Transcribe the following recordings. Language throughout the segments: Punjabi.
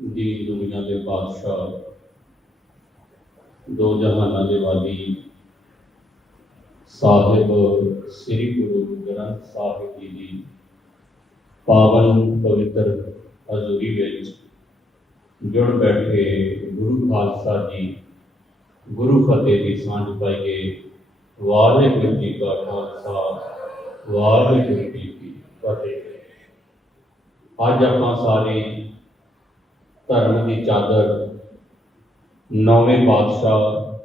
ਦੀ ਦੁਨੀਆ ਦੇ ਬਾਦਸ਼ਾਹ, ਦੋ ਜਹਾਨਾਂ ਦੇ ਵਾਲੀ ਸਾਹਿਬ, ਸ੍ਰੀ ਗੁਰੂ ਗ੍ਰੰਥ ਸਾਹਿਬ ਜੀ ਦੀ ਪਾਵਨ ਪਵਿੱਤਰ ਹਜ਼ੂਰੀ ਵਿੱਚ ਜੁੜ ਬੈਠੇ ਗੁਰੂ ਖਾਲਸਾ ਜੀ, ਗੁਰੂ ਫਤਿਹ ਦੀ ਸਾਂਝ ਪਾਈਏ। ਵਾਹਿਗੁਰੂ ਜੀ ਕਾ ਖਾਲਸਾ, ਵਾਹਿਗੁਰੂ ਜੀ ਕੀ ਫਤਿਹ। ਅੱਜ ਆਪਾਂ ਸਾਰੇ ਧਰਮ ਦੀ ਚਾਦਰ, ਨੌਵੇਂ ਪਾਤਸ਼ਾਹ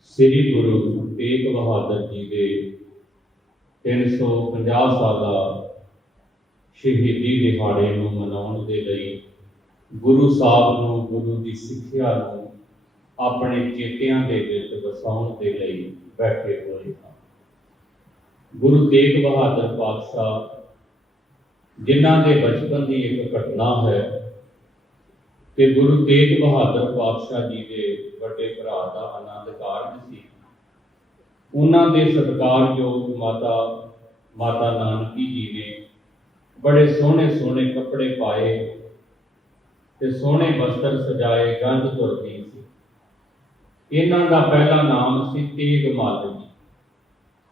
ਸ੍ਰੀ ਗੁਰੂ ਤੇਗ ਬਹਾਦਰ ਜੀ ਦੇ 350 ਸਾਲਾ ਸ਼ਹੀਦੀ ਦਿਹਾੜੇ ਨੂੰ ਮਨਾਉਣ ਦੇ ਲਈ ਗੁਰੂ ਸਾਹਿਬ ਨੂੰ, ਗੁਰੂ ਦੀ ਸਿੱਖਿਆ ਨੂੰ ਆਪਣੇ ਚੇਤਿਆਂ ਦੇ ਵਿੱਚ ਵਸਾਉਣ ਦੇ ਲਈ ਬੈਠੇ ਹੋਏ ਹਾਂ। ਗੁਰੂ ਤੇਗ ਬਹਾਦਰ ਪਾਤਸ਼ਾਹ, ਜਿਨ੍ਹਾਂ ਦੇ ਬਚਪਨ ਦੀ ਇੱਕ ਘਟਨਾ ਹੈ ਤੇ ਗੁਰੂ ਤੇਗ ਬਹਾਦਰ ਪਾਤਸ਼ਾਹ ਜੀ ਦੇ ਵੱਡੇ ਭਰਾ ਦਾ ਆਨੰਦ ਕਾਰਜ ਸੀ। ਉਹਨਾਂ ਦੇ ਸਤਿਕਾਰਯੋਗ ਮਾਤਾ ਮਾਤਾ ਨਾਨਕੀ ਜੀ ਨੇ ਬੜੇ ਸੋਹਣੇ ਸੋਹਣੇ ਕੱਪੜੇ ਪਾਏ ਤੇ ਸੋਹਣੇ ਵਸਤਰ ਸਜਾਏ ਗੰਧ ਤੁਰਦੀ ਸੀ। ਇਹਨਾਂ ਦਾ ਪਹਿਲਾ ਨਾਮ ਸੀ ਤੇਗ ਮੱਲ ਜੀ।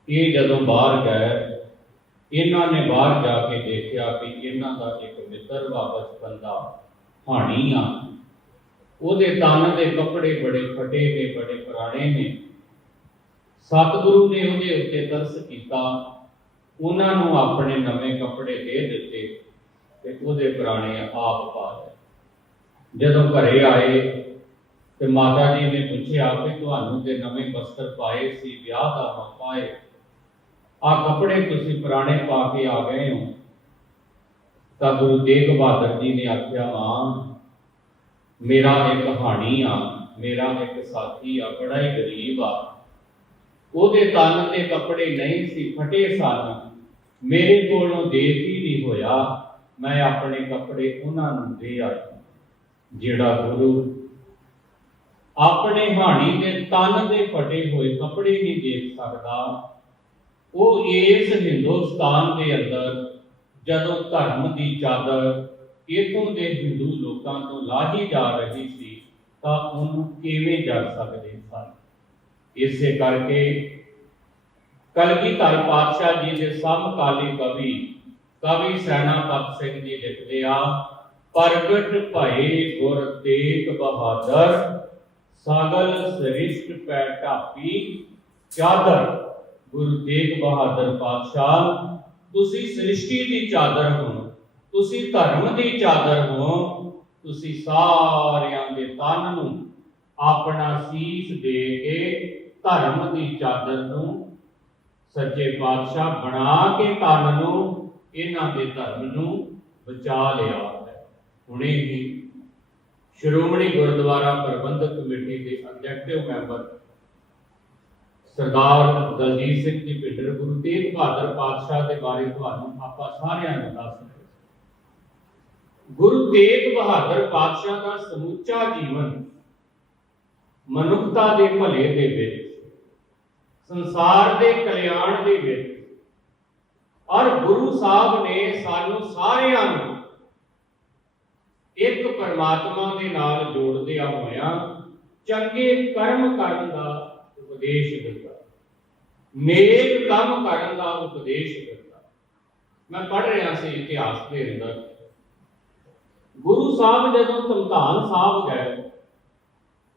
ਇਹ ਜਦੋਂ ਬਾਹਰ ਗਏ, ਇਹਨਾਂ ਨੇ ਬਾਹਰ ਜਾ ਕੇ ਦੇਖਿਆ ਕਿ ਇਹਨਾਂ ਦਾ ਇੱਕ ਮਿੱਤਰ ਵਾ ਬਚਪਨ ਦਾ ਹਾਣੀ ਆ। ਉਹਦੇ ਤਨ ਦੇ ਕੱਪੜੇ ਬੜੇ ਫਟੇ ਨੇ ਬੜੇ ਪੁਰਾਣੇ ਨੇ। ਸਤਿਗੁਰੂ ਨੇ ਉਹਦੇ ਉੱਤੇ ਤਰਸ ਕੀਤਾ। ਉਹਨਾਂ ਨੂੰ ਆਪਣੇ ਨਵੇਂ ਕੱਪੜੇ ਦੇ ਦਿੱਤੇ ਤੇ ਉਹਦੇ ਪੁਰਾਣੇ ਆਪ ਪਾ ਲਏ। ਜਦੋਂ ਘਰੇ ਆਏ ਤੇ ਮਾਤਾ ਜੀ ਨੇ ਪੁੱਛਿਆ ਕਿ ਤੁਹਾਨੂੰ ਤੇ ਨਵੇਂ ਬਸਤਰ ਪਾਏ ਸੀ, ਵਿਆਹ ਦਾ ਮੌਕਾ ਹੈ। ਆ ਕੱਪੜੇ ਤੁਸੀਂ ਪੁਰਾਣੇ ਪਾ ਕੇ ਆ ਗਏ ਹੋ। ਤਾਂ ਗੁਰੂ ਤੇਗ ਬਹਾਦਰ ਜੀ ਨੇ ਆਖਿਆ ਮਾਂ ਮੇਰਾ ਇੱਕ ਕਹਾਣੀ ਆ, ਮੇਰਾ ਇੱਕ ਸਾਥੀ ਆ, ਬੜਾ ਹੀ ਗਰੀਬ ਆ। ਉਹਦੇ ਤਨ ਤੇ ਕੱਪੜੇ ਨਹੀਂ ਸੀ, ਫਟੇ ਸਨ। ਮੇਰੇ ਕੋਲੋਂ ਦੇਖ ਹੀ ਨਹੀਂ ਹੋਇਆ, ਮੈਂ ਆਪਣੇ ਕੱਪੜੇ ਉਹਨਾਂ ਨੂੰ ਦੇ ਆਇਆ ਜਿਹੜਾ ਗੁਰੂ ਆਪਣੇ ਹਾਣੀ ਦੇ ਤਨ ਦੇ ਫਟੇ ਹੋਏ ਕੱਪੜੇ ਨਹੀਂ ਦੇਖ ਸਕਦਾ। ਉਹ ਇਸ ਹਿੰਦੁਸਤਾਨ ਦੇ ਅੰਦਰ ਜਦੋਂ ਧਰਮ ਦੀ ਚਾਦਰ ਇਥੋਂ ਦੇ ਹਿੰਦੂ ਲੋਕਾਂ ਤੋਂ ਲਾਹੀ ਜਾ ਰਹੀ ਸੀ, ਤਾਂ ਉਹਨੂੰ ਕਿਵੇਂ ਜੜ ਸਕਦੇ ਸਨ? ਇਸੇ ਕਰਕੇ ਕਲਗੀਧਰ ਪਾਤਸ਼ਾਹ ਜੀ ਦੇ ਸਮਕਾਲੀ ਕਵੀ ਕਵੀ ਸੈਨਾਪਤ ਸਿੰਘ ਜੀ ਲਿਖਦੇ ਆ, ਪ੍ਰਗਟ ਭਏ ਗੁਰ ਤੇਗ ਬਹਾਦਰ, ਸਾਗਲ ਸ੍ਰਿਸ਼ਟ ਪੈ ਢਾਪੀ, ਚਾਦਰ ਗੁਰੂ ਤੇਗ ਬਹਾਦਰ ਪਾਤਸ਼ਾਹ ਤੁਸੀਂ ਸ੍ਰਿਸ਼ਟੀ ਦੀ ਚਾਦਰ ਹੋ, ਤੁਸੀਂ ਧਰਮ ਦੀ ਚਾਦਰ ਹੋ, ਤੁਸੀਂ ਸਾਰਿਆਂ ਦੇ ਤਨ ਨੂੰ ਆਪਣਾ ਸੀਸ ਦੇ ਕੇ ਧਰਮ ਦੀ ਚਾਦਰ ਨੂੰ ਸੱਚੇ ਪਾਤਸ਼ਾਹ ਬਣਾ ਕੇ ਤਨ ਨੂੰ, ਇਹਨਾਂ ਦੇ ਧਰਮ ਨੂੰ ਬਚਾ ਲਿਆ ਹੈ। ਹੁਣੇ ਹੀ ਸ਼੍ਰੋਮਣੀ ਗੁਰਦੁਆਰਾ ਪ੍ਰਬੰਧਕ ਕਮੇਟੀ ਦੇ ਐਗਜ਼ੈਕਟਿਵ ਮੈਂਬਰ ਸਰਦਾਰ ਦਲਜੀਤ ਸਿੰਘ ਜੀ ਭਿੱਡਰ, ਗੁਰੂ ਤੇਗ ਬਹਾਦਰ ਪਾਤਸ਼ਾਹ ਦੇ ਬਾਰੇ ਤੁਹਾਨੂੰ ਆਪਾਂ ਸਾਰਿਆਂ ਨੂੰ ਦੱਸ ਰਹੇ ਗੁਰੂ ਤੇਗ ਬਹਾਦਰ ਪਾਤਸ਼ਾਹ ਦਾ ਸਮੁੱਚਾ ਜੀਵਨ ਮਨੁੱਖਤਾ ਦੇ ਭਲੇ ਦੇ ਵਿੱਚ, ਸੰਸਾਰ ਦੇ ਕਲਿਆਣ ਦੇ ਵਿੱਚ, ਔਰ ਗੁਰੂ ਸਾਹਿਬ ਨੇ ਸਾਨੂੰ ਸਾਰਿਆਂ ਨੂੰ ਇੱਕ ਪਰਮਾਤਮਾ ਦੇ ਨਾਲ ਜੋੜਦਿਆਂ ਹੋਇਆਂ ਚੰਗੇ ਕਰਮ ਕਰਨ ਦਾ ਉਪਦੇਸ਼ ਦਿੱਤਾ। ਨੇਕ ਕੰਮ ਕਰਨ ਦਾ ਉਪਦੇਸ਼ ਦਿੱਤਾ ਮੈਂ ਪੜ੍ਹ ਰਿਹਾ ਸੀ ਇਤਿਹਾਸ ਦੇ ਅੰਦਰ। ਗੁਰੂ ਸਾਹਿਬ ਜਦੋਂ ਧਮਧਾਨ ਸਾਹਿਬ ਗਏ,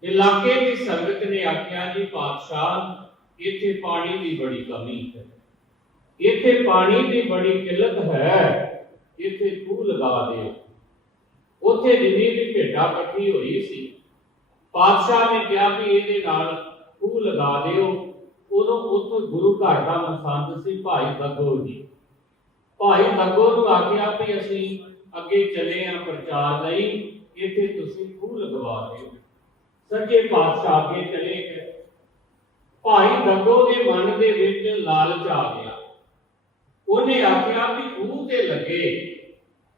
ਇਲਾਕੇ ਦੀ ਸੰਗਤ ਨੇ ਆਖਿਆ, ਜੀ ਪਾਤਸ਼ਾਹ, ਇੱਥੇ ਪਾਣੀ ਦੀ ਬੜੀ ਕਮੀ ਹੈ। ਇੱਥੇ ਪਾਣੀ ਦੀ ਬੜੀ ਕਿੱਲਤ ਹੈ। ਇੱਥੇ ਖੂਹ ਲਗਾ ਦਿਓ। ਉੱਥੇ ਜਿੰਨੀ ਵੀ ਭੇਡਾਂ ਇਕੱਠੀ ਹੋਈ ਸੀ, ਪਾਤਸ਼ਾਹ ਨੇ ਕਿਹਾ ਕਿ ਇਹਦੇ ਨਾਲ ਖੂਹ ਲਗਾ ਦਿਓ। ਉਦੋਂ ਉੱਥੋਂ ਗੁਰੂ ਘਰ ਦਾ ਮਸੰਦ ਸੀ, ਭਾਈ ਗੱਗੋ ਜੀ। ਭਾਈ ਗੱਗੋ ਨੂੰ ਆਖਿਆ ਕਿ ਅਸੀਂ ਅੱਗੇ ਚੱਲੇ ਆ ਪ੍ਰਚਾਰ ਲਈ, ਇੱਥੇ ਤੁਸੀਂ ਖੂਹ ਲਗਵਾ ਦਿਓ। ਸੱਚੇ ਪਾਤਸ਼ਾਹ ਅੱਗੇ ਚਲੇ ਗਏ। ਭਾਈ ਗੱਗੋ ਦੇ ਮਨ ਦੇ ਵਿੱਚ ਲਾਲਚ ਆ ਗਿਆ। ਉਹਨੇ ਆਖਿਆ ਵੀ ਖੂਹ ਤੇ ਲੱਗੇ,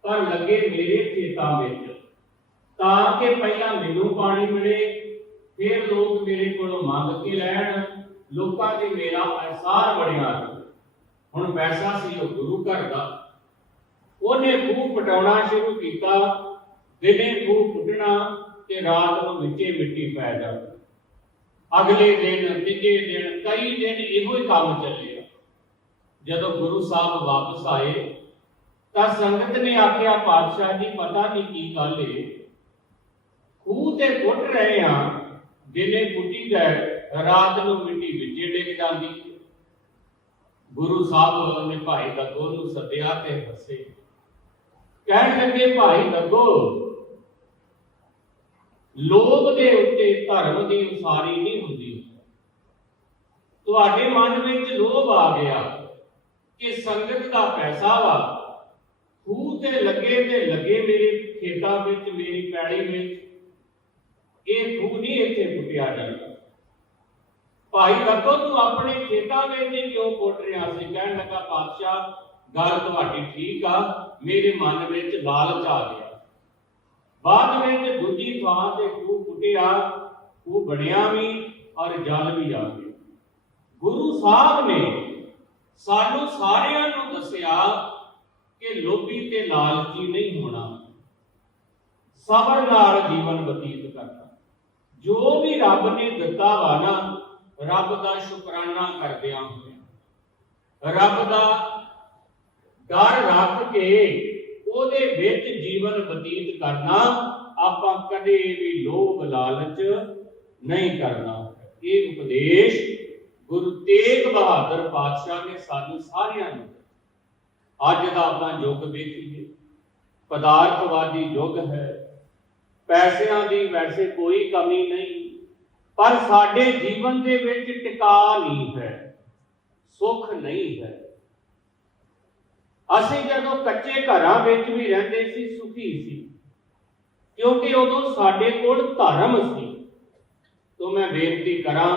ਪਰ ਲੱਗੇ ਮੇਰੇ ਖੇਤਾਂ ਵਿੱਚ। ਤਾਂ ਕਿ ਪਹਿਲਾਂ ਮੈਨੂੰ ਪਾਣੀ ਮਿਲੇ, ਫਿਰ ਲੋਕ ਮੇਰੇ ਕੋਲੋਂ ਮੰਗ ਕੇ ਲੈਣ। ਲੋਕਾਂ ਦੇ ਮੇਰਾ ਅਹਿਸਾਰ ਬਣਿਆ ਹੁਣ ਪੈਸਾ ਸੀ ਉਹ ਗੁਰੂ ਘਰ ਦਾ। ਉਹਨੇ ਖੂਹ ਪਟਾਉਣਾ ਸ਼ੁਰੂ ਕੀਤਾ, ਦਿਨੇ ਖੂਹ ਪੁੱਟਣਾ ਤੇ ਰਾਤ ਨੂੰ ਵਿੱਚੇ ਮਿੱਟੀ ਪੈ ਜਾਣੀ। ਅਗਲੇ ਦਿਨ, ਤੀਜੇ ਦਿਨ, ਕਈ ਦਿਨ ਇਹੋ ਹੀ ਕੰਮ ਚੱਲਿਆ। ਜਦੋਂ ਗੁਰੂ ਸਾਹਿਬ ਵਾਪਸ ਆਏ, ਤਾਂ ਸੰਗਤ ਨੇ ਆਖਿਆ, ਪਾਤਸ਼ਾਹ ਜੀ, ਪਤਾ ਨਹੀਂ ਕੀ ਗੱਲ ਏ। ਖੂਹ ਤੇ ਪੁੱਟ ਰਹੇ ਆ ਦਿਨੇ ਪੁੱਟੀ ਗਏ ਰਾਤ ਨੂੰ ਮਿੱਟੀ ਵਿੱਚੇ ਡਿੱਗ ਜਾਂਦੀ। ਗੁਰੂ ਸਾਹਿਬ ਨੇ ਭਾਈ ਗੱਗੋ ਨੂੰ ਸੱਦਿਆ ਤੇ ਹੱਸੇ। ਕਹਿਣ ਲੱਗੇ, ਭਾਈ ਗੱਗੋ ਲੋਭ ਦੇ ਉੱਤੇ ਧਰਮ ਦੀ ਉਸਾਰੀ ਨਹੀਂ ਹੁੰਦੀ। ਤੁਹਾਡੇ ਮਨ ਵਿੱਚ ਲੋਭ ਆ ਗਿਆ ਕਿ ਸੰਗਤ ਦਾ ਪੈਸਾ ਵਾ। ਖੂਹ ਤੇ ਲੱਗੇ ਤੇ ਲੱਗੇ ਮੇਰੇ ਖੇਤਾਂ ਵਿੱਚ, ਮੇਰੀ ਪੈੜੀ ਵਿੱਚ। ਇਹ ਖੂਹ ਨਹੀਂ ਇੱਥੇ ਪੁੱਟਿਆ ਜਾਂਦਾ। ਭਾਈ ਗੱਗੋ ਤੂੰ ਆਪਣੇ ਖੇਤਾਂ ਵਿੱਚ ਹੀ ਕਿਉਂ ਪੁੱਟ ਰਿਹਾ ਸੀ? ਕਹਿਣ ਲੱਗਾ ਪਾਤਸ਼ਾਹ ਗੱਲ ਤੁਹਾਡੀ ਠੀਕ ਆ, ਮੇਰੇ ਮਨ ਵਿੱਚ ਲਾਲਚ ਆ ਗਿਆ। ਬਾਅਦ ਵਿੱਚ ਦੂਜੀ ਥਾਂ ਤੇ ਖੂਹ ਪੁੱਟਿਆ ਖੂਹ ਬਣਿਆ ਵੀ ਔਰ ਜਲ ਵੀ ਆ ਗਿਆ। ਗੁਰੂ ਸਾਹਿਬ ਨੇ ਸਾਨੂੰ ਸਾਰਿਆਂ ਨੂੰ ਦੱਸਿਆ ਕਿ ਲੋਭੀ ਤੇ ਲਾਲਚੀ ਨਹੀਂ ਹੋਣਾ। ਸਬਰ ਨਾਲ ਜੀਵਨ ਬਤੀਤ ਕਰਨਾ। ਜੋ ਵੀ ਰੱਬ ਨੇ ਦਿੱਤਾ ਵਾ ਨਾ ਰੱਬ ਦਾ ਸ਼ੁਕਰਾਨਾ ਕਰਦਿਆਂ ਹੋਇਆ। ਰੱਬ ਦਾ ਡਰ ਰੱਖ ਕੇ ਉਹਦੇ ਵਿੱਚ ਜੀਵਨ ਬਤੀਤ ਕਰਨਾ ਆਪਾਂ ਕਦੇ ਵੀ ਲੋਭ ਲਾਲਚ ਨਹੀਂ ਕਰਨਾ। ਇਹ ਉਪਦੇਸ਼ ਗੁਰੂ ਤੇਗ ਬਹਾਦਰ ਪਾਤਸ਼ਾਹ ਨੇ ਸਾਨੂੰ ਸਾਰਿਆਂ ਨੂੰ ਅੱਜ ਦਾ ਆਪਾਂ ਯੁੱਗ ਵੇਖੀਏ। ਪਦਾਰਥਵਾਦੀ ਯੁੱਗ ਹੈ। ਪੈਸਿਆਂ ਦੀ ਵੈਸੇ ਕੋਈ ਕਮੀ ਨਹੀਂ। ਪਰ ਸਾਡੇ ਜੀਵਨ ਦੇ ਵਿੱਚ ਟਿਕਾ ਨਹੀਂ ਹੈ, ਸੁੱਖ ਨਹੀਂ ਹੈ। ਅਸੀਂ ਜਦੋਂ ਕੱਚੇ ਘਰਾਂ ਵਿੱਚ ਵੀ ਰਹਿੰਦੇ ਸੀ, ਸੁਖੀ ਸੀ, ਕਿਉਂਕਿ ਉਦੋਂ ਸਾਡੇ ਕੋਲ ਧਰਮ ਸੀ। ਤੋਂ ਮੈਂ ਬੇਨਤੀ ਕਰਾਂ,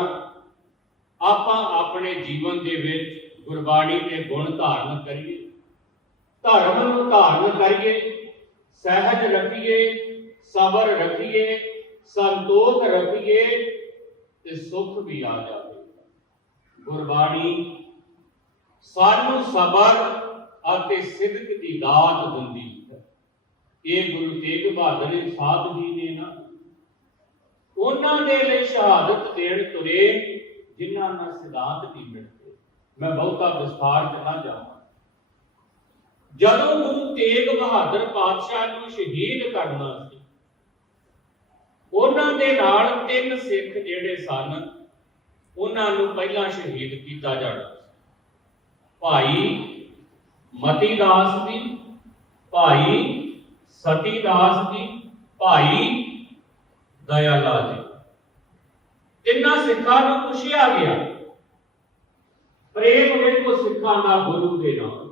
ਆਪਾਂ ਆਪਣੇ ਜੀਵਨ ਦੇ ਵਿੱਚ ਗੁਰਬਾਣੀ ਦੇ ਗੁਣ ਧਾਰਨ ਕਰੀਏ, ਧਰਮ ਨੂੰ ਧਾਰਨ ਕਰੀਏ, ਸਹਿਜ ਰੱਖੀਏ, ਸਬਰ ਰੱਖੀਏ, ਸੰਤੋਖ ਰੱਖੀਏ ਤੇ ਸੁੱਖ ਵੀ ਆ ਜਾਵੇ। ਗੁਰਬਾਣੀ ਸਾਨੂੰ ਸਬਰ ਅਤੇ ਸਿਦਕ ਦੀ ਦਾਤ ਦਿੰਦੀ ਹੈ। ਇਹ ਗੁਰੂ ਤੇਗ ਬਹਾਦਰ ਸਾਹਿਬ ਜੀ ਨੇ ਨਾ, ਉਹਨਾਂ ਦੇ ਲਈ ਸ਼ਹਾਦਤ ਦੇਣ ਤੁਰੇ ਜਿਨ੍ਹਾਂ ਨਾਲ ਸਿਧਾਂਤ ਨਹੀਂ ਮਿਲਦੇ। ਮੈਂ ਬਹੁਤਾ ਵਿਸਥਾਰ ਚ ਨਾ ਜਾਵਾਂ। ਜਦੋਂ ਗੁਰੂ ਤੇਗ ਬਹਾਦਰ ਪਾਤਸ਼ਾਹ ਨੂੰ ਸ਼ਹੀਦ ਕਰਨਾ ਉਹਨਾਂ ਦੇ ਨਾਲ ਤਿੰਨ ਸਿੱਖ ਜਿਹੜੇ ਸਨ, ਉਹਨਾਂ ਨੂੰ ਪਹਿਲਾਂ ਸ਼ਹੀਦ ਕੀਤਾ ਜਾਣਾ ਭਾਈ ਮਤੀ ਦਾਸ ਜੀ, ਭਾਈ ਸਤੀ ਦਾਸ ਜੀ, ਭਾਈ ਦਇਆਲਾ ਜੀ। ਤਿੰਨਾਂ ਸਿੱਖਾਂ ਨੂੰ ਪੁੱਛਿਆ ਗਿਆ, ਪ੍ਰੇਮ ਵੇਖੋ ਸਿੱਖਾਂ ਦਾ ਗੁਰੂ ਦੇ ਨਾਲ।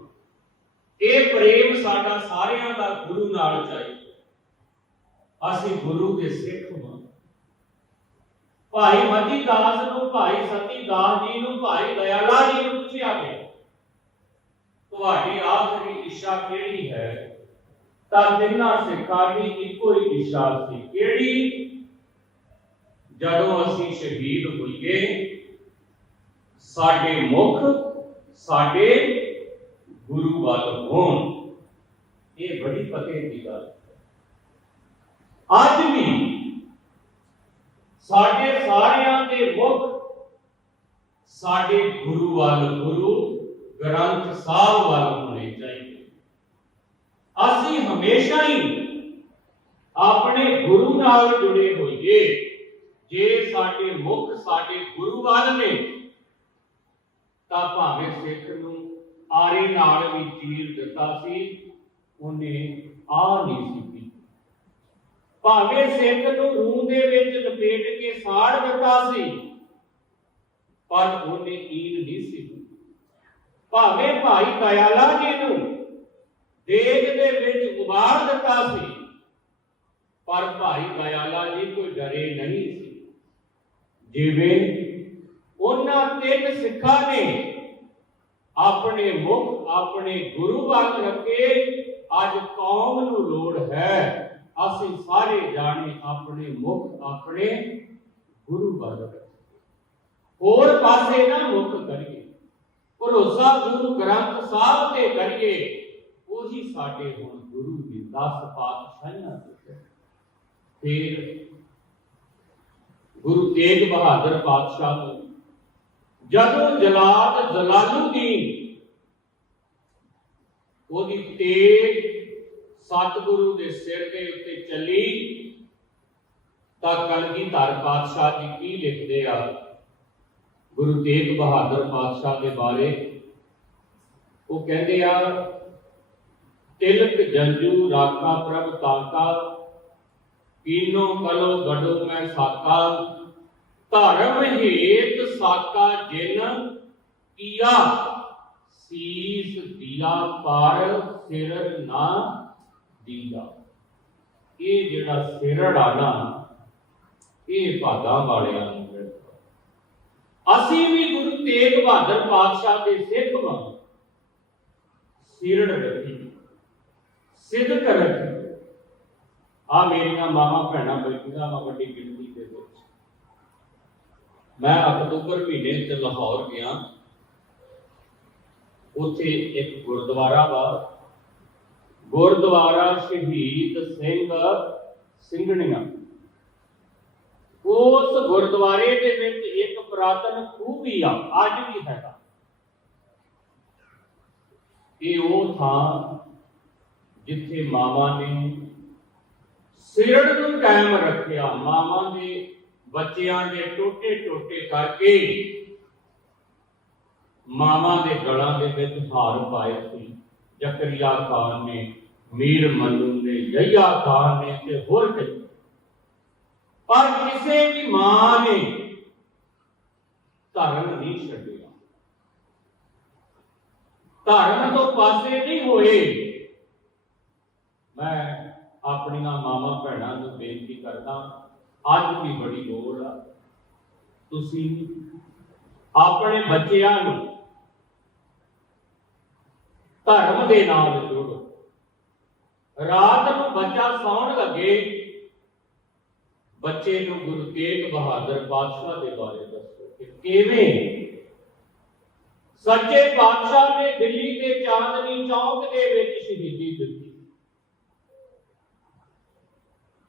ਇਹ ਪ੍ਰੇਮ ਸਾਡਾ ਸਾਰਿਆਂ ਦਾ ਗੁਰੂ ਨਾਲ ਚਾਹੀਦਾ। ਅਸੀਂ ਗੁਰੂ ਦੇ ਸਿੱਖ ਹਾਂ ਭਾਈ ਮਤੀ ਦਾਸ ਨੂੰ, ਭਾਈ ਸਤੀ ਦਾਸ ਜੀ ਨੂੰ, ਭਾਈ ਦਇਆਲਾ ਜੀ ਨੂੰ ਪੁੱਛਿਆ ਗਿਆ ਤੁਹਾਡੀ ਆਖਰੀ ਇੱਛਾ ਕਿਹੜੀ ਹੈ? ਤਾਂ ਤਿੰਨਾਂ ਸਿੱਖਾਂ ਦੀ ਇੱਕੋ ਹੀ ਇੱਛਾ ਸੀ। ਕਿਹੜੀ? ਜਦੋਂ ਅਸੀਂ ਸ਼ਹੀਦ ਹੋਈਏ, ਸਾਡੇ ਮੁਖ, ਸਾਡੇ ਗੁਰੂ ਵੱਲ ਹੋਣ। ਇਹ ਬੜੀ ਫਤਿਹ ਦੀ ਗੱਲ। ਅੱਜ ਵੀ ਸਾਡੇ ਸਾਰਿਆਂ ਦੇ ਮੁਖ ਸਾਡੇ ਗੁਰੂ ਵੱਲ, ਗੁਰੂ ਗ੍ਰੰਥ ਸਾਹਿਬ ਵੱਲ ਹੋਣੇ ਚਾਹੀਦੇ। ਅਸੀਂ ਹਮੇਸ਼ਾ ਹੀ ਆਪਣੇ ਗੁਰੂ ਨਾਲ ਜੁੜੇ ਹੋਈਏ। ਜੇ ਸਾਡੇ ਮੁਖ ਸਾਡੇ ਗੁਰੂ ਵੱਲ ਨੇ, ਤਾਂ ਭਾਵੇਂ ਸਿੱਖ ਨੂੰ ਆਰੀ ਨਾਲ ਵੀ ਚੀਰ ਦਿੱਤਾ ਸੀ, ਉਹਨੇ ਆ ਨਹੀਂ ਸੀ। ਭਾਵੇਂ ਸਿੱਖ ਨੂੰ ਰੂਹ ਦੇ ਵਿੱਚ ਲਪੇਟ ਕੇ ਸਾੜ ਦਿੱਤਾ ਸੀ, ਪਰ ਉਹਨੇ ਈਦ ਨਹੀਂ ਸੀ ਭਾਵੇਂ ਭਾਈ ਦਇਆਲਾ ਜੀ ਨੂੰ ਦੇਗ ਦੇ ਵਿੱਚ ਉਬਾਰ ਦਿੱਤਾ ਸੀ, ਪਰ ਭਾਈ ਦਇਆਲਾ ਜੀ ਕੋਈ ਡਰੇ ਨਹੀਂ ਸੀ। ਜਿਵੇਂ ਉਹਨਾਂ ਤਿੰਨ ਸਿੱਖਾਂ ਨੇ ਆਪਣੇ ਮੁਖ ਆਪਣੇ ਗੁਰੂ ਵੱਲ ਰੱਖੇ, ਅੱਜ ਕੌਮ ਨੂੰ ਲੋੜ ਹੈ। ਅਸੀਂ ਸਾਰੇ ਜਾਣੇ ਆਪਣੇ ਮੁਖ ਆਪਣੇ ਗੁਰੂ ਵੱਲ ਹੋਰ ਪਾਸੇ ਨਾ ਮੁਖ ਕਰੀਏ। ਭਰੋਸਾ ਗੁਰੂ ਗ੍ਰੰਥ ਸਾਹਿਬ ਤੇ ਕਰੀਏ, ਉਹੀ ਸਾਡੇ ਹੁਣ ਗੁਰੂ ਦੀ ਦਸ ਪਾਤਸ਼ਾਹੀਆਂ ਤੇ ਫਿਰ ਗੁਰੂ ਤੇਗ ਬਹਾਦਰ ਪਾਤਸ਼ਾਹ ਨੂੰ ਜਦੋਂ ਜਲਾਦ ਜਲਾਲੁਦੀਨ ਉਹਦੀ ਤੇਗ ਸਤਿਗੁਰੂ ਦੇ ਸਿਰ ਦੇ ਉੱਤੇ ਚੱਲੀ, ਤਾਂ ਕਲਗੀਧਰ ਪਾਤਸ਼ਾਹ ਜੀ ਕੀ ਲਿਖਦੇ ਆ? ਗੁਰੂ ਤੇਗ ਬਹਾਦਰ ਪਾਤਸ਼ਾਹ ਦੇ ਬਾਰੇ। ਉਹ ਕਹਿੰਦੇ ਆ, ਤਿਲਕ ਜੰਜੂ ਰਾਖਾ ਪ੍ਰਭ ਤਾਕਾ ਕੀਨੋ ਕਲੋ ਗੜੋ ਮੈਂ ਸਾਕਾ, ਧਰਮ ਹੇਤ ਸਾਕਾ ਜਿਨ ਕੀਆ, ਸੀਸ ਦਿਆ ਪਰ ਸਿਰ ਨਾ ਦੀਦਾ ਇਹ ਜਿਹੜਾ ਸਿਰੜ ਆ ਨਾ, ਇਹ ਭਾਗਾਂ ਵਾਲਿਆਂ ਨੂੰ ਮਿਲਦਾ। ਅਸੀਂ ਵੀ ਗੁਰੂ ਤੇਗ ਬਹਾਦਰ ਪਾਤਸ਼ਾਹ ਦੇ ਸਿੱਖ ਵਾਂ। ਸਿਰੜ ਰੱਖੀ ਸਿੱਧਕ ਰੱਖੀ। ਆ ਮੇਰੀਆਂ ਮਾਵਾਂ, ਭੈਣਾਂ ਬੈਠੀਆਂ ਵਾ ਵੱਡੀ ਗਿਣਤੀ ਦੇ ਵਿੱਚ। ਮੈਂ ਅਕਤੂਬਰ ਮਹੀਨੇ ਚ ਲਾਹੌਰ ਗਿਆ। ਉੱਥੇ ਇੱਕ ਗੁਰਦੁਆਰਾ ਵਾ। ਗੁਰਦੁਆਰਾ ਸ਼ਹੀਦ ਸਿੰਘ ਸਿੰਘਣੀਆਂ। ਉਸ ਗੁਰਦੁਆਰੇ ਦੇ ਵਿੱਚ ਇੱਕ ਪੁਰਾਤਨ ਖੂਹ ਵੀ ਆ, ਅੱਜ ਵੀ ਹੈਗਾ। ਇਹ ਉਹ ਥਾਂ ਜਿੱਥੇ ਮਾਵਾਂ ਨੇ ਸਿਰੜ ਨੂੰ ਕਾਇਮ ਰੱਖਿਆ। ਮਾਵਾਂ ਦੇ ਬੱਚਿਆਂ ਦੇ ਟੋਟੇ ਟੋਟੇ ਕਰਕੇ ਮਾਵਾਂ ਦੇ ਗਲਾਂ ਦੇ ਵਿੱਚ ਹਾਰ ਪਾਏ ਸੀ। ਜ਼ਕਰੀਆ ਖਾਨ ਨੇ, ਮੀਰ ਮਨੂ ਨੇ ਯਹੀਆ ਖਾਨ ਨੇ ਤੇ ਹੋਰ ਕਈ। ਪਰ ਕਿਸੇ ਵੀ ਮਾਂ ਨੇ ਧਰਮ ਨਹੀਂ ਛੱਡਿਆ। ਧਰਮ ਤੋਂ ਪਾਸੇ ਨਹੀਂ ਹੋਏ। ਮੈਂ ਆਪਣੀਆਂ ਮਾਵਾਂ ਭੈਣਾਂ ਨੂੰ ਬੇਨਤੀ ਕਰਦਾ, ਅੱਜ ਵੀ ਬੜੀ ਲੋੜ ਆ। ਤੁਸੀਂ ਆਪਣੇ ਬੱਚਿਆਂ ਨੂੰ ਧਰਮ ਦੇ ਨਾਲ ਜੋੜੋ। ਰਾਤ ਨੂੰ ਬੱਚਾ ਸੌਣ ਲੱਗੇ। ਬੱਚੇ ਨੂੰ ਗੁਰੂ ਤੇਗ ਬਹਾਦਰ ਪਾਤਸ਼ਾਹ ਦੇ ਬਾਰੇ ਦੱਸੋ ਕਿ ਕਿਵੇਂ? ਸੱਚੇ ਪਾਤਸ਼ਾਹ ਨੇ ਦਿੱਲੀ ਦੇ ਚਾਂਦਨੀ ਚੌਕ ਦੇ ਵਿੱਚ ਸ਼ਹੀਦੀ ਦਿੱਤੀ।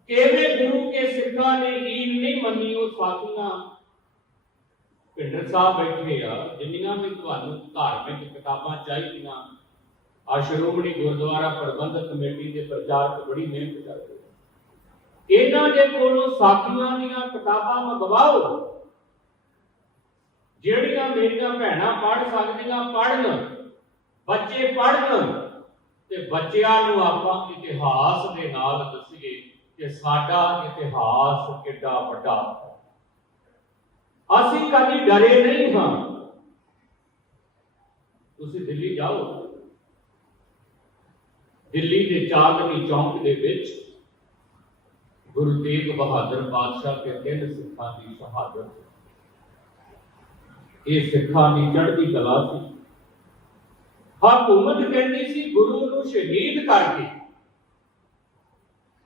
ਕਿਵੇਂ ਗੁਰੂ ਕੇ ਸਿੱਖਾਂ ਨੇ ਈਨ ਨਹੀਂ ਮੰਨੀ ਉਹ ਸਾਥੀਆਂ? ਪਿੰਡਰ ਸਾਹਿਬ ਬੈਠੇ ਆ, ਜਿੰਨੀਆਂ ਵੀ ਤੁਹਾਨੂੰ ਧਾਰਮਿਕ ਕਿਤਾਬਾਂ ਚਾਹੀਦੀਆਂ ਆ ਸ਼੍ਰੋਮਣੀ ਗੁਰਦੁਆਰਾ ਪ੍ਰਬੰਧਕ ਕਮੇਟੀ ਦੇ ਪ੍ਰਚਾਰਕ ਬੜੀ ਮਿਹਨਤ ਕਰਦੇ ਇਹਨਾਂ ਦੇ ਕੋਲੋਂ ਸਾਥੀਆਂ ਦੀਆਂ ਕਿਤਾਬਾਂ ਮੰਗਵਾਓ। ਜਿਹੜੀਆਂ ਮੇਰੀਆਂ ਭੈਣਾਂ ਪੜ ਸਕਦੀਆਂ ਪੜ੍ਹਨ, ਬੱਚੇ ਪੜਨ ਤੇ ਬੱਚਿਆਂ ਨੂੰ ਆਪਾਂ ਇਤਿਹਾਸ ਦੇ ਨਾਲ ਦੱਸੀਏ ਕਿ ਸਾਡਾ ਇਤਿਹਾਸ ਕਿੱਡਾ ਵੱਡਾ ਅਸੀਂ ਕਦੀ ਡਰੇ ਨਹੀਂ ਹਾਂ। ਤੁਸੀਂ ਦਿੱਲੀ ਜਾਓ। ਦਿੱਲੀ ਦੇ ਚਾਂਦਨੀ ਚੌਂਕ ਦੇ ਵਿੱਚ ਗੁਰੂ ਤੇਗ ਬਹਾਦਰ ਪਾਤਸ਼ਾਹ ਦੇ ਤਿੰਨ ਸਿੱਖਾਂ ਦੀ ਸ਼ਹਾਦਤ ਇਹ ਸਿੱਖਾਂ ਦੀ ਚੜ੍ਹਦੀ ਕਲਾ ਸੀ। ਹਕੂਮਤ ਕਹਿੰਦੀ ਸੀ, ਗੁਰੂ ਨੂੰ ਸ਼ਹੀਦ ਕਰਕੇ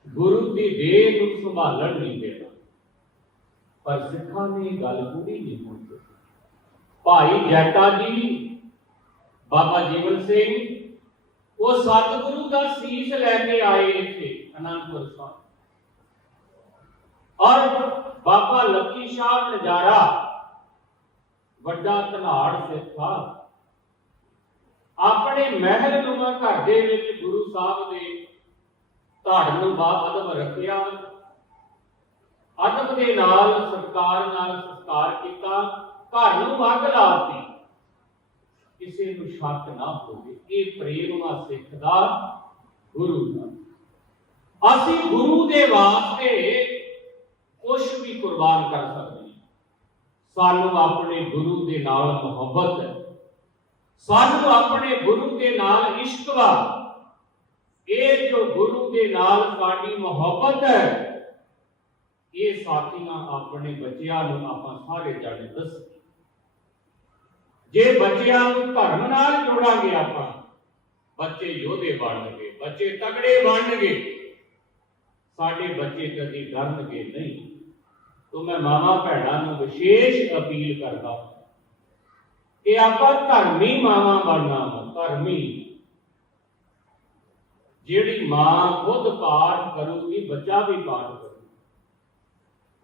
ਗੁਰੂ ਦੀ ਦੇਹ ਨੂੰ ਸੰਭਾਲਣ ਨਹੀਂ ਦੇਣਾ। ਪਰ ਸਿੱਖਾਂ ਨੇ ਗੱਲ ਪੂਰੀ ਨਹੀਂ ਹੋਈ ਭਾਈ ਜੈਟਾ ਜੀ, ਬਾਬਾ ਜੀਵਨ ਸਿੰਘ ਉਹ ਸਤਿਗੁਰੂ ਦਾ ਸੀਸ ਲੈ ਕੇ ਆਏ ਇੱਥੇ, ਅਨੰਦਪੁਰ ਸਾਹਿਬ। ਔਰ ਬਾਬਾ ਲੱਕੀ ਸ਼ਾਹ ਨਜ਼ਾਰਾ, ਵੱਡਾ ਧਨਾੜ ਸਿੱਖਾ ਆਪਣੇ ਮਹਿਲ ਨੂਮਾ ਘਰ ਦੇ ਵਿੱਚ ਗੁਰੂ ਸਾਹਿਬ ਦੇ ਧੜ ਨੂੰ ਬਾਅਦ ਰੱਖਿਆ। ਅਦਬ ਦੇ ਨਾਲ ਸਤਕਾਰ ਨਾਲ ਸਤਕਾਰ ਕੀਤਾ, ਘਰ ਨੂੰ ਅੱਗ ਲਾਤੀ। ਕਿਸੇ ਨੂੰ ਸ਼ੱਕ ਨਾ ਹੋਵੇ, ਇਹ ਪ੍ਰੇਮ ਵਾ ਸਿੱਖ ਦਾ ਗੁਰੂ ਦਾ। ਅਸੀਂ ਗੁਰੂ ਦੇ ਵਾਸਤੇ ਕੁਝ ਵੀ ਕੁਰਬਾਨ ਕਰ ਸਕਦੇ ਸਾਨੂੰ ਆਪਣੇ ਗੁਰੂ ਦੇ ਨਾਲ ਮੁਹੱਬਤ ਹੈ। ਸਾਨੂੰ ਆਪਣੇ ਗੁਰੂ ਦੇ ਨਾਲ ਇਸ਼ਕ ਵਾ। ਇਹ ਜੋ ਗੁਰੂ ਦੇ ਨਾਲ ਸਾਡੀ ਮੁਹੱਬਤ ਹੈ, ਇਹ ਸਾਥੀਆਂ ਆਪਣੇ ਬੱਚਿਆਂ ਨੂੰ ਆਪਾਂ ਸਾਰੇ ਜਾਣੇ ਦੱਸ ਜੇ ਬੱਚਿਆਂ ਨੂੰ ਧਰਮ ਨਾਲ ਜੋੜਾਂਗੇ ਆਪਾਂ, ਬੱਚੇ ਯੋਧੇ ਬਣਨਗੇ, ਬੱਚੇ ਤਗੜੇ ਬਣਨਗੇ। ਸਾਡੇ ਬੱਚੇ ਕਦੀ ਡਰਨਗੇ ਨਹੀਂ। ਤੋਂ ਮੈਂ ਮਾਵਾ ਭੈਣਾਂ ਨੂੰ ਵਿਸ਼ੇਸ਼ ਅਪੀਲ ਕਰਦਾ ਕਿ ਆਪਾਂ ਧਰਮੀ ਮਾਵਾ ਬਣਨਾ ਵਾ, ਧਰਮੀ। ਜਿਹੜੀ ਮਾਂ ਖੁਦ ਪਾਠ ਕਰੂਗੀ, ਬੱਚਾ ਵੀ ਪਾਠ ਕਰੂ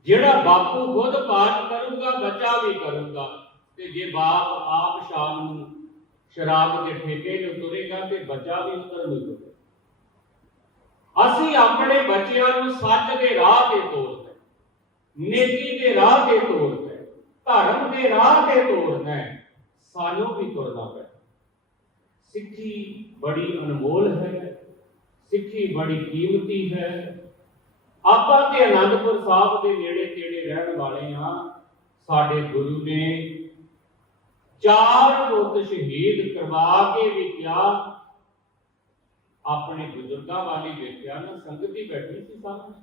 ਜਿਹੜਾ ਬਾਪੂ ਖੁਦ ਪਾਠ ਕਰੂਗਾ, ਬੱਚਾ ਵੀ ਕਰੂਗਾ। ਤੇ ਜੇ ਬਾਪ ਆਪ ਸ਼ਾਮ ਨੂੰ ਸ਼ਰਾਬ ਦੇ ਠੇਕੇ ਤੇ ਤੁਰੇਗਾ ਤੇ ਬੱਚਾ ਵੀ ਉਧਰ ਨੂੰ ਅਸੀਂ ਆਪਣੇ ਬੱਚਿਆਂ ਨੂੰ ਸੱਚ ਦੇ ਰਾਹ ਤੇ ਤੋਰਨਾ ਨੇਕੀ ਦੇ ਰਾਹ ਤੇ ਤੋਰਨਾ ਧਰਮ ਦੇ ਰਾਹ ਤੇ ਤੋਰਨਾ ਸਾਨੂੰ ਵੀ ਤੁਰਨਾ ਪੈਣਾ ਸਿੱਖੀ ਬੜੀ ਅਨਮੋਲ ਹੈ, ਸਿੱਖੀ ਬੜੀ ਕੀਮਤੀ ਹੈ। ਆਪਾਂ ਤੇ ਅਨੰਦਪੁਰ ਸਾਹਿਬ ਦੇ ਨੇੜੇ ਤੇੜੇ ਰਹਿਣ ਵਾਲੇ ਹਾਂ, ਸਾਡੇ ਗੁਰੂ ਨੇ ਚਾਰ ਪੁੱਤ ਸ਼ਹੀਦ ਕਰਵਾ ਕੇ ਵੀ ਕਿਹਾ ਆਪਣੇ ਬਜ਼ੁਰਗਾਂ ਵਾਲੀ ਵੇਖਿਆ ਨਾ, ਸੰਗਤ ਬੈਠੀ ਸੀ ਸਾਹਮਣੇ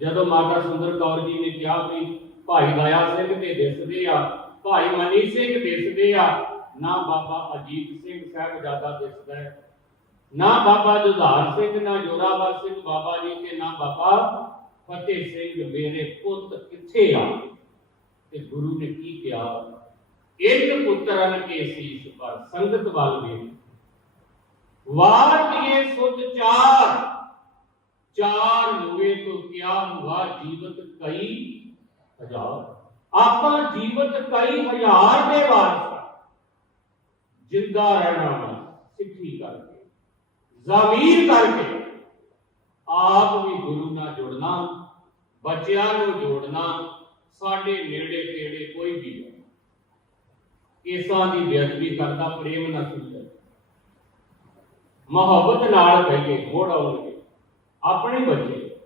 ਜਦੋਂ ਮਾਤਾ ਸੁੰਦਰ ਕੌਰ ਜੀ ਨੇ ਕਿਹਾ ਵੀ ਭਾਈ ਦਇਆ ਸਿੰਘ ਤੇ ਦਿਸਦੇ ਆ, ਭਾਈ ਮਨੀ ਸਿੰਘ ਦਿਸਦੇ ਆ, ਨਾ ਬਾਬਾ ਅਜੀਤ ਸਿੰਘ ਸਾਹਿਬਜ਼ਾਦਾ ਦਿਸਦਾ ਹੈ। ਨਾ ਬਾਬਾ ਜੁਧਾਰ ਸਿੰਘ, ਨਾ ਜੋਰਾਵਰ ਸਿੰਘ ਬਾਬਾ ਜੀ ਤੇ ਨਾ ਬਾਬਾ ਫਤਿਹ ਸਿੰਘ, ਮੇਰੇ ਪੁੱਤ ਕਿੱਥੇ ਆ? ਤੇ ਗੁਰੂ ਨੇ ਕੀ ਕਿਹਾ? ਇੱਕ ਪੁੱਤਰਨ ਕੇ ਸੀਸ ਪਰ ਸੰਗਤ ਵੱਲ ਦੇ ਵਾਰ ਕੇ ਸੁਧ ਚਾਰ ਚਾਰ ਲੋਏ ਤੋਂ ਕਿਆ ਹੁਆ ਜੀਵਤ ਕਈ ਹਜ਼ਾਰ। ਆਪਾਂ ਜੀਵਤ ਕਈ ਹਜ਼ਾਰ ਦੇ ਵਾਰ ਜਿੰਦਾ ਰਹਿਣਾ ਵਾ ਸਿੱਖੀ ਕਰਕੇ ਜ਼ਮੀਰ ਕਰਕੇ ਆਪ ਵੀ ਗੁਰੂ ਨਾਲ ਜੁੜਨਾ, ਬੱਚਿਆਂ ਨੂੰ ਜੋੜਨਾ, ਸਾਡੇ ਨੇੜੇ ਤੇੜੇ ਕੋਈ ਵੀ ਨਾ ਕੇਸਾਂ ਦੀ ਬੇਅਦਬੀ ਕਰਦਾ, ਪ੍ਰੇਮ ਨਾਲ ਸੁਣਦਾ। ਮੁਹੱਬਤ ਨਾਲ ਕਹੀਏ ਮੋੜ ਆਉਣਗੇ। ਆਪਣੇ ਬੱਚੇ।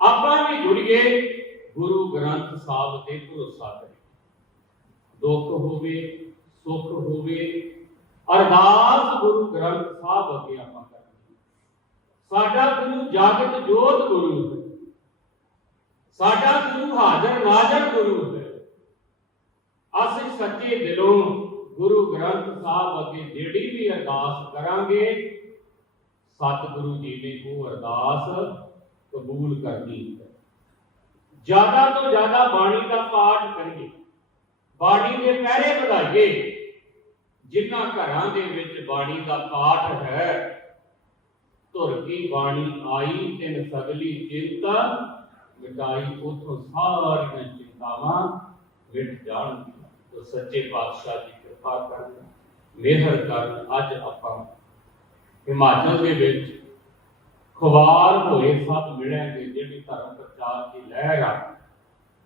ਆਪਾਂ ਵੀ ਜੁੜੀਏ, ਗੁਰੂ ਗ੍ਰੰਥ ਸਾਹਿਬ ਤੇ ਭਰੋਸਾ ਕਰੀਏ। ਦੁੱਖ ਹੋਵੇ, ਸੁੱਖ ਹੋਵੇ, ਅਰਦਾਸ ਗੁਰੂ ਗ੍ਰੰਥ ਸਾਹਿਬ ਅੱਗੇ ਆਪਾਂ ਕਰਾਂਗੇ। ਸਾਡਾ ਗੁਰੂ ਜਾਗਤ ਜੋਤ ਗੁਰੂ ਹੈ। ਸਾਡਾ ਗੁਰੂ ਹਾਜ਼ਰ ਨਾਜ਼ਰ ਗੁਰੂ ਹੈ। ਅਸੀਂ ਸੱਚੇ ਦਿਲੋਂ ਗੁਰੂ ਗ੍ਰੰਥ ਸਾਹਿਬ ਅੱਗੇ ਜਿਹੜੀ ਵੀ ਅਰਦਾਸ ਕਰਾਂਗੇ, ਸਤਿਗੁਰੂ ਜੀ ਨੇ ਉਹ ਅਰਦਾਸ ਕਬੂਲ ਕਰਨੀ ਹੈ। ਜ਼ਿਆਦਾ ਤੋਂ ਜ਼ਿਆਦਾ ਬਾਣੀ ਦਾ ਪਾਠ ਕਰੀਏ। ਬਾਣੀ ਦੇ ਪਹਿਰੇ ਵਧਾਈਏ। ਜਿਨ੍ਹਾਂ ਘਰਾਂ ਦੇ ਵਿੱਚ ਬਾਣੀ ਦਾ ਪਾਠ ਹੈ, ਧੁਰ ਕੀ ਬਾਣੀ ਆਈ, ਤਿੰਨ ਸਗਲੀ ਚਿੰਤਾ, ਮਿਟਾਈ ਉਥੋਂ ਸਾਰੀਆਂ ਚਿੰਤਾਵਾਂ ਮਿਟ ਜਾਣਗੀਆਂ। ਤੋ ਸੱਚੇ ਪਾਤਸ਼ਾਹ ਦੀ ਕਿਰਪਾ ਕਰਨ, ਮਿਹਰ ਕਰਨ ਅੱਜ ਆਪਾਂ ਹਿਮਾਚਲ ਦੇ ਵਿੱਚ ਖਵਾਰ ਹੋਏ ਸਭ ਮਿਲਾਂਗੇ ਜਿਹੜੀ ਧਰਮ ਪ੍ਰਚਾਰ ਦੀ ਲਹਿਰ ਆ,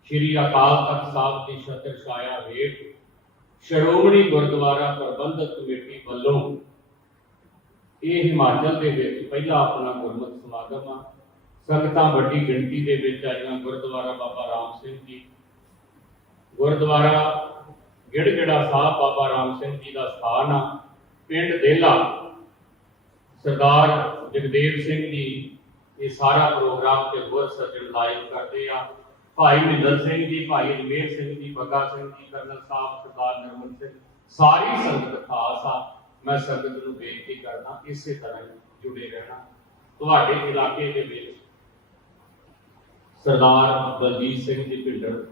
ਸ਼੍ਰੀ ਅਕਾਲ ਤਖਤ ਸਾਹਿਬ ਦੀ ਛਤਰ ਛਾਇਆ ਹੇਠ ਸ਼੍ਰੋਮਣੀ ਗੁਰਦੁਆਰਾ ਪ੍ਰਬੰਧਕ ਕਮੇਟੀ ਵੱਲੋਂ ਇਹ ਹਿਮਾਚਲ ਦੇ ਵਿੱਚ ਪਹਿਲਾ ਆਪਣਾ ਗੁਰਮਤਿ ਸਮਾਗਮ ਆ। ਸੰਗਤਾਂ ਵੱਡੀ ਗਿਣਤੀ ਦੇ ਵਿੱਚ ਆਈਆਂ, ਗੁਰਦੁਆਰਾ ਬਾਬਾ ਰਾਮ ਸਿੰਘ ਜੀ, ਗੁਰਦੁਆਰਾ ਗਿੜਗਿੜਾ ਸਾਹਿਬ ਬਾਬਾ ਰਾਮ ਸਿੰਘ ਜੀ ਦਾ ਸਥਾਨ ਆ, ਪਿੰਡ ਦੇਲਾ। ਸਰਦਾਰ ਜਗਦੇਵ ਸਿੰਘ ਜੀ ਇਹ ਸਾਰਾ ਪ੍ਰੋਗਰਾਮ ਤੇ ਗੁਰ ਸੱਜਣ ਲਾਈਵ ਕਰਦੇ ਆ। ਭਾਈ ਮਹਿੰਦਰ ਸਿੰਘ ਜੀ, ਭਾਈ ਅਜਮੇਰ ਸਿੰਘ ਜੀ, ਬੱਗਾ ਸਿੰਘ ਜੀ, ਕਰਨਲ ਸਾਹਿਬ ਸਰਦਾਰ ਨਰਮਨ ਸਿੰਘ, ਸਾਰੀ ਸੰਗਤ ਖਾਸ ਆ। ਮੈਂ ਸੰਗਤ ਨੂੰ ਬੇਨਤੀ ਕਰਦਾ, ਇਸੇ ਤਰ੍ਹਾਂ ਜੁੜੇ ਰਹਿਣਾ। ਤੁਹਾਡੇ ਇਲਾਕੇ ਦੇ ਵਿੱਚ ਸਰਦਾਰ ਬਲਜੀਤ ਸਿੰਘ ਜੀ ਪਿੰਡਰ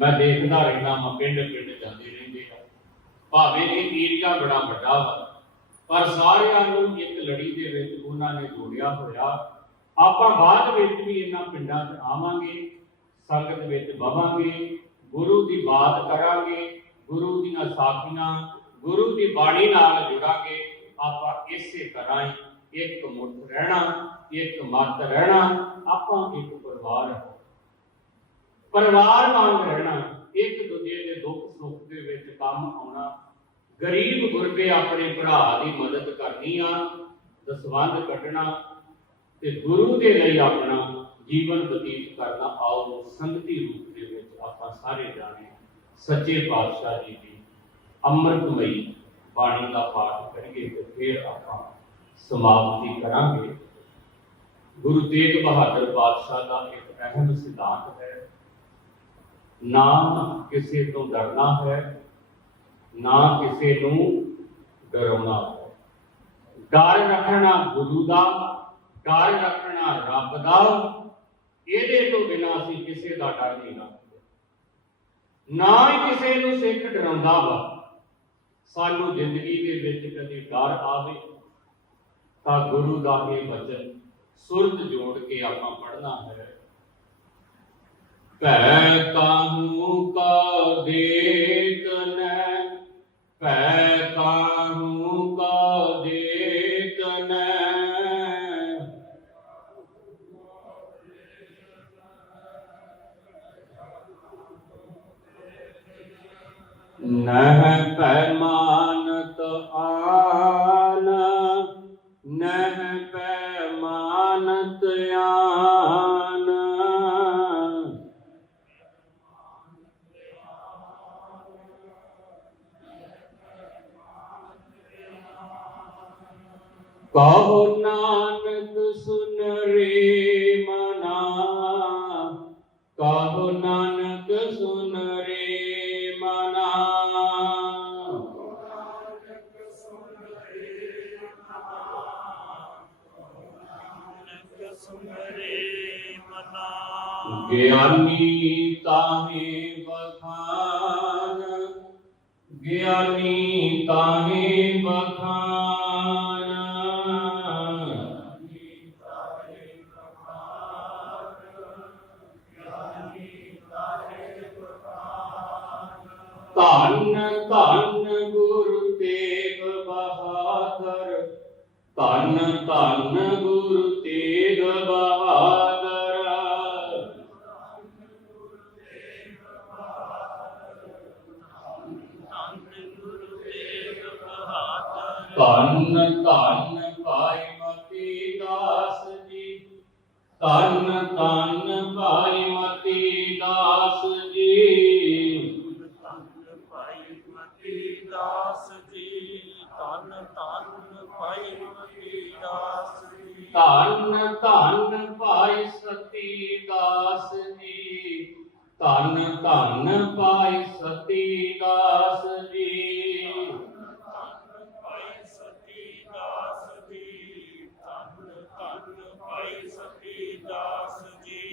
ਮੈਂ ਦੇਖਦਾ ਰਹਿਣਾ ਮੈਂ ਪਿੰਡ ਪਿੰਡ ਜਾਂਦੇ ਰਹਿੰਦੇ ਆ। ਭਾਵੇਂ ਇਹ ਏਰੀਆ ਬੜਾ ਵੱਡਾ ਵਾ, ਪਰ ਸਾਰਿਆਂ ਨੂੰ ਇੱਕ ਲੜੀ ਦੇ ਵਿੱਚ ਉਹਨਾਂ ਨੇ ਜੋੜਿਆ ਹੋਇਆ। ਆਪਾਂ ਬਾਅਦ ਵਿੱਚ ਵੀ ਇਹਨਾਂ ਪਿੰਡਾਂ 'ਚ ਆਵਾਂਗੇ, ਸੰਗਤ ਵਿੱਚ ਬਵਾਂਗੇ, ਗੁਰੂ ਦੀ ਬਾਤ ਕਰਾਂਗੇ, ਗੁਰੂ ਦੀਆਂ ਸਾਖੀਆਂ, ਗੁਰੂ ਦੀ ਬਾਣੀ ਨਾਲ ਜੁੜਾਂਗੇ। ਆਪਾਂ ਇਸੇ ਤਰ੍ਹਾਂ ਹੀ ਇੱਕ ਮੁੱਠ ਰਹਿਣਾ, ਇੱਕ ਮੱਤ ਰਹਿਣਾ, ਆਪਾਂ ਇੱਕ ਪਰਿਵਾਰ ਹਾਂ ਪਰਿਵਾਰ ਵਾਂਗ ਰਹਿਣਾ, ਇੱਕ ਦੂਜੇ ਦੇ ਦੁੱਖ ਸੁੱਖ ਦੇ ਵਿੱਚ ਕੰਮ ਆਉਣਾ, ਗਰੀਬ ਗੁਰਬੇ ਆਪਣੇ ਭਰਾ ਦੀ ਮਦਦ ਕਰਨੀ ਆ, ਦਸਵੰਧ ਕੱਢਣਾ ਤੇ ਗੁਰੂ ਦੇ ਲਈ ਆਪਣਾ ਜੀਵਨ ਬਤੀਤ ਕਰਨਾ, ਆਓ ਸੰਗਤੀ ਰੂਪ ਦੇ ਵਿੱਚ ਆਪਾਂ ਸਾਰੇ ਜਾਣੇ ਸੱਚੇ ਪਾਤਸ਼ਾਹ ਜੀ ਦੀ ਅੰਮ੍ਰਿਤਮਈ ਬਾਣੀ ਦਾ ਪਾਠ ਕਰੀਏ ਤੇ ਫਿਰ ਆਪਾਂ ਸਮਾਪਤੀ ਕਰਾਂਗੇ। ਗੁਰੂ ਤੇਗ ਬਹਾਦਰ ਪਾਤਸ਼ਾਹ ਦਾ ਇੱਕ ਅਹਿਮ ਸਿਧਾਂਤ ਹੈ ਨਾ ਕਿਸੇ ਤੋਂ ਡਰਨਾ ਹੈ, ਨਾ ਕਿਸੇ ਨੂੰ ਡਰਾਉਣਾ ਹੈ। ਡਰ ਰੱਖਣਾ ਗੁਰੂ ਦਾ, ਡਰ ਰੱਖਣਾ ਰੱਬ ਦਾ, ਇਹਦੇ ਤੋਂ ਬਿਨਾਂ ਅਸੀਂ ਕਿਸੇ ਦਾ ਡਰ ਨਹੀਂ ਰੱਖਦੇ। ਨਾ ਹੀ ਕਿਸੇ ਨੂੰ ਸਿੱਖ ਡਰਾਉਂਦਾ ਵਾ, ਸਾਨੂੰ ਜ਼ਿੰਦਗੀ ਦੇ ਵਿੱਚ ਕਦੇ ਡਰ ਆਵੇ, ਤਾਂ ਗੁਰੂ ਦਾ ਇਹ ਵਚਨ ਸੁਰਤ ਜੋੜ ਕੇ ਆਪਾਂ ਪੜ੍ਹਨਾ ਹੈ। ਭੈ ਕਾਹੂ ਕਾ ਦੇਖਨੈ ਭੈ ਕਾਹੂ ਕਾ ਦੇਖਨੈ ਨਹਿ ਭੈ ਕਹੋ ਨਾਨਕ ਸੁਨ ਰੇ ਮਨਾ। ਕਹੋ ਨਾਨਕ ਸੁਨ ਰੇ ਮਨਾ। ਗਿਆਨੀ ਧੰਨ ਧੰਨ ਗੁਰੂ ਤੇਗ ਬਹਾਦਰ। ਧੰਨ ਗੁਰੂ ਤੇਗ ਬਹਾਦਰ ਧੰਨ ਧੰਨ ਭਾਈ ਮਤੀ ਦਾਸ ਜੀ। ਧੰਨ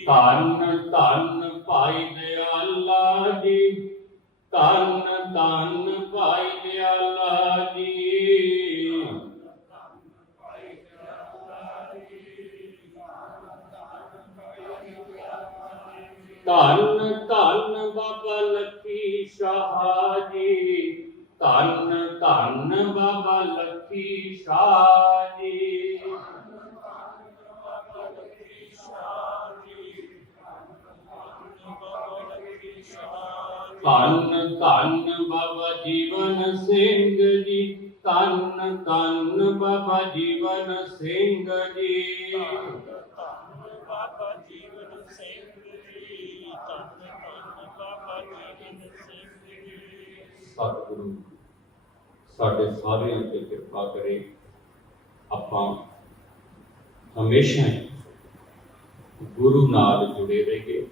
ਧੰਨ ਧੰਨ ਭਾਈ ਸਿੰਘ ਜੀ ਧੰਨ ਧੰਨ ਬਾਬਾ ਜੀਵਨ ਸਿੰਘ ਜੀ ਬਾਬਾ ਜੀਵਨ ਸਿੰਘ ਜੀ ਧੰਨ ਧੰਨ ਬਾਬਾ ਜੀਵਨ ਸਿੰਘ ਜੀ ਸਤਿਗੁਰੂ ਸਾਡੇ ਸਾਰਿਆਂ ਤੇ ਕਿਰਪਾ ਕਰੇ ਆਪਾਂ ਹਮੇਸ਼ਾ ਹੀ ਗੁਰੂ ਨਾਲ ਜੁੜੇ ਰਹੀਏ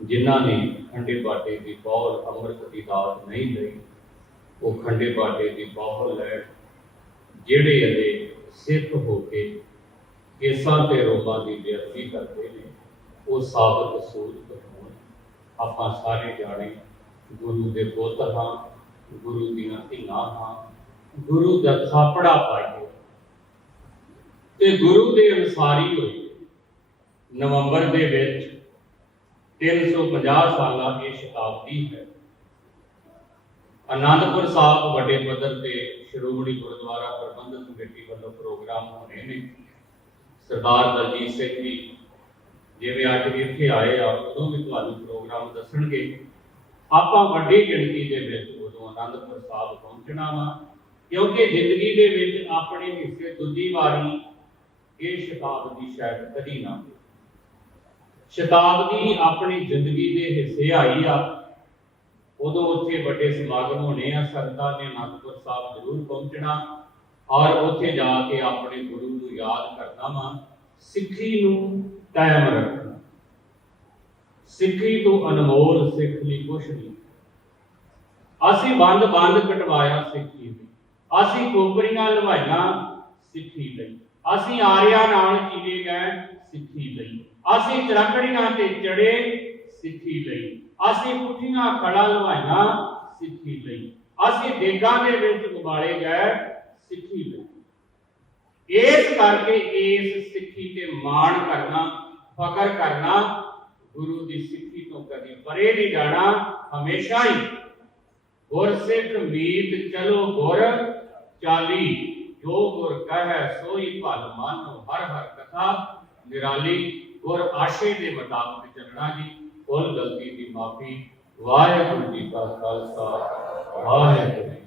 ਜਿਨ੍ਹਾਂ ਨੇ ਖੰਡੇ ਬਾਟੇ ਦੀ ਬੌਲ ਅੰਮ੍ਰਿਤ ਦੀ ਦਾਤ ਨਹੀਂ ਲਈ ਉਹ ਖੰਡੇ ਬਾਟੇ ਦੀ ਬੌਲ ਲੈਣ ਜਿਹੜੇ ਅਲੇ ਸਿੱਖ ਹੋ ਕੇ ਕੇਸਾਂ ਤੇ ਰੋਮਾਂ ਦੀ ਬੇਅਦਬੀ ਕਰਦੇ ਨੇ, ਉਹ ਸਾਬਤ ਸੂਰਤ ਹੋਣ। ਆਪਾਂ ਸਾਰੇ ਜਾਣੇ ਗੁਰੂ ਦੇ ਪੁੱਤ ਹਾਂ, ਗੁਰੂ ਦੀਆਂ ਧੀਆਂ ਹਾਂ, ਗੁਰੂ ਦਾ ਥਾਪੜਾ ਪਾਈਏ। ਤੇ ਗੁਰੂ ਦੇ ਅਨਸਾਰੀ ਹੋਈਏ। ਨਵੰਬਰ ਦੇ ਵਿੱਚ 350 ਸਾਲਾਂ ਇਹ ਸ਼ਤਾਬਦੀ ਹੈ। ਆਨੰਦਪੁਰ ਸਾਹਿਬ ਵੱਡੇ ਪੱਧਰ ਤੇ ਸ਼੍ਰੋਮਣੀ ਗੁਰਦੁਆਰਾ ਪ੍ਰਬੰਧਕ ਕਮੇਟੀ ਵੱਲੋਂ ਪ੍ਰੋਗਰਾਮ ਹੋਣੇ ਨੇ। ਸਰਦਾਰ ਦਲਜੀਤ ਸਿੰਘ ਜੀ, ਜਿਵੇਂ ਅੱਜ ਵੀ ਇੱਥੇ ਆਏ ਆ, ਉਦੋਂ ਵੀ ਤੁਹਾਨੂੰ ਪ੍ਰੋਗਰਾਮ ਦੱਸਣਗੇ। ਆਪਾਂ ਵੱਡੀ ਗਿਣਤੀ ਦੇ ਵਿੱਚ ਉਦੋਂ ਆਨੰਦਪੁਰ ਸਾਹਿਬ ਪਹੁੰਚਣਾ ਵਾ, ਕਿਉਂਕਿ ਜ਼ਿੰਦਗੀ ਦੇ ਵਿੱਚ ਆਪਣੇ ਹਿੱਸੇ ਦੂਜੀ ਵਾਰੀ ਇਹ ਸ਼ਤਾਬਦੀ ਸ਼ਾਇਦ ਕਦੀ ਨਾ ਸ਼ਤਾਬਦੀ ਆਪਣੀ ਜ਼ਿੰਦਗੀ ਦੇ ਹਿੱਸੇ ਆਈ ਆ। ਉਦੋਂ ਉੱਥੇ ਵੱਡੇ ਸਮਾਗਮ ਹੋਣੇ ਆ, ਸੰਗਤਾਂ ਨੇ ਅਨੰਦਪੁਰ ਸਾਹਿਬ ਜ਼ਰੂਰ ਪਹੁੰਚਣਾ ਔਰ ਉੱਥੇ ਜਾ ਕੇ ਆਪਣੇ ਗੁਰੂ ਨੂੰ ਯਾਦ ਕਰਨਾ ਵਾ, ਸਿੱਖੀ ਨੂੰ ਕਾਇਮ ਰੱਖਣਾ। ਸਿੱਖੀ ਤੋਂ ਅਨਮੋਲ ਸਿੱਖ ਲਈ ਕੁਛ ਨਹੀਂ। ਅਸੀਂ ਬੰਦ ਬੰਦ ਕਟਵਾਇਆ ਸਿੱਖੀ ਲਈ ਅਸੀਂ ਕੋਪਰੀਆਂ ਲਵਾਈਆਂ ਸਿੱਖੀ ਲਈ। ਅਸੀਂ ਆਰਿਆਂ ਨਾਲ ਚੀਰੇ ਗਏ ਸਿੱਖੀ ਲਈ। ਅਸੀਂ ਚਰਖੜੀਆਂ ਤੇ ਚੜੇ ਸਿੱਖੀ ਲਈ। ਅਸੀਂ ਪੁੱਠੀਆਂ ਖੜਾ ਲਵਾਈਆਂ ਸਿੱਖੀ ਲਈ। ਅਸੀਂ ਦੇਗਾਂ ਦੇ ਵਿੱਚ ਉਬਾਲੇ ਗਏ ਸਿੱਖੀ ਲਈ। ਇਸ ਕਰਕੇ ਇਸ ਸਿੱਖੀ ਤੇ ਮਾਣ ਕਰਨਾ ਫਕਰ ਕਰਨਾ ਗੁਰੂ ਦੀ ਸਿੱਖੀ ਤੋਂ ਕਦੀ ਪਰੇ ਨਹੀਂ ਜਾਣਾ, ਹਮੇਸ਼ਾ ਹੀ ਗੁਰ ਸਿੱਖ ਮੀਤ ਚਲੋ ਗੁਰ ਚਾਲੀ, ਜੋ ਗੁਰ ਕਹੈ ਸੋਈ ਭਲ ਮਨ ਹਰ ਹਰ ਕਥਾ ਨਿਰਾਲੀ, ਗੁਰ ਆਸ਼ੇ ਦੇ ਮੁਤਾਬਕ ਚੱਲਣਾ ਜੀ। ਕੁੱਲ ਗਲਤੀ ਦੀ ਮਾਫੀ ਵਾਹਿਗੁਰੂ ਜੀ ਕਾ ਖਾਲਸਾ ਵਾਹਿਗੁਰੂ ਜੀ